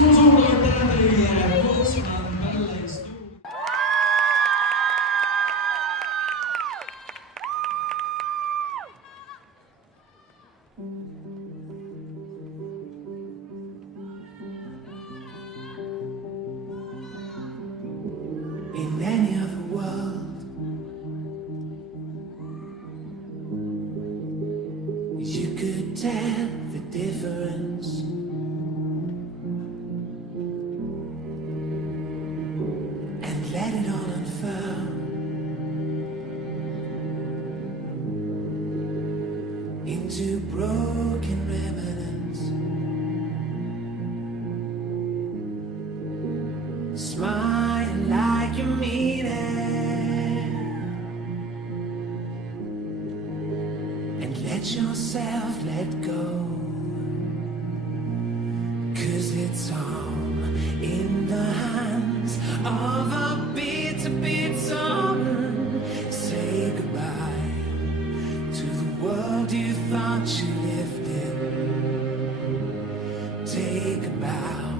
Susuportajan teille Kotsman Balletstudio. In any other world, you could tell the difference. And let it all unfurl into broken remnants. Smile like you mean it, and let yourself let go, 'cause it's all in the hands of a bit someone. Say goodbye to the world you thought you lived in. Take a bow,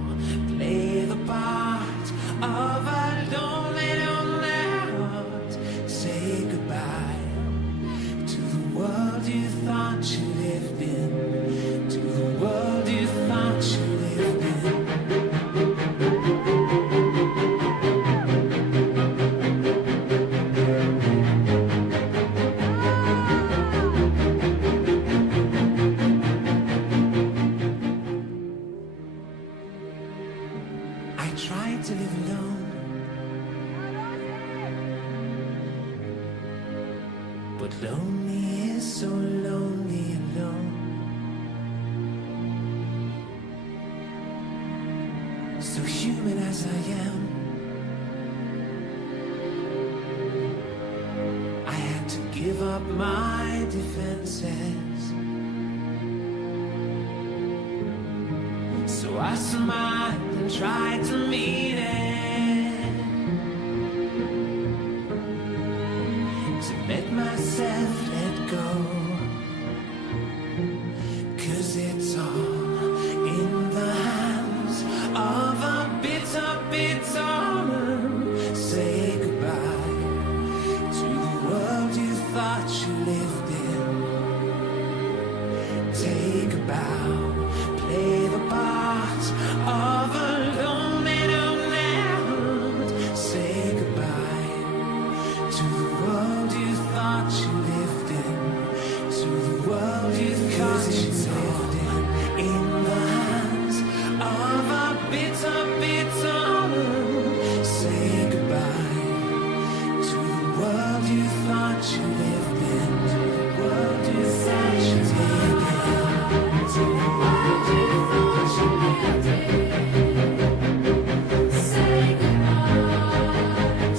play the part of a lonely heart. Say goodbye to the world you thought you lived in. To the world you thought you lived in. I tried to live alone, but lonely is so lonely alone. So human as I am, I had to give up my defenses. So I smiled and tried to meet it, to let myself let go, 'cause it's all in the hands of a bitter woman. Say goodbye to the world you thought you lived in. Take a bow, play the part of a lonely heart. Say goodbye to the world you thought you lived in. To the world you thought you lived in. In the hands of a bitter woman. Say goodbye to the world you thought you lived in. To the world you thought you lived in. To the world you thought you lived in. Say goodbye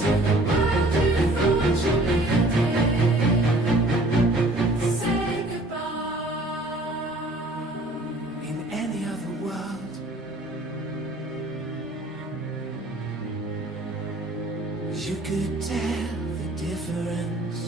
to the world you thought you lived in. Say goodbye. In any other world, you could tell the difference.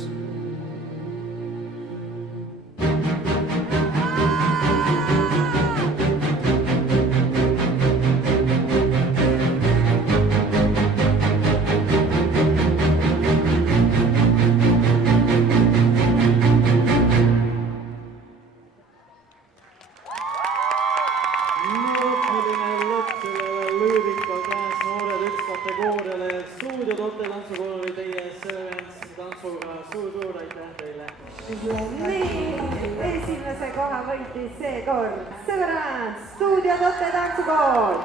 noored ükskategooriale stuudiotote tantsukool oli teie tantsuga suur aitäh teile. Nii, esimese koha võitis seekord Sõbrad stuudiotote tantsukool.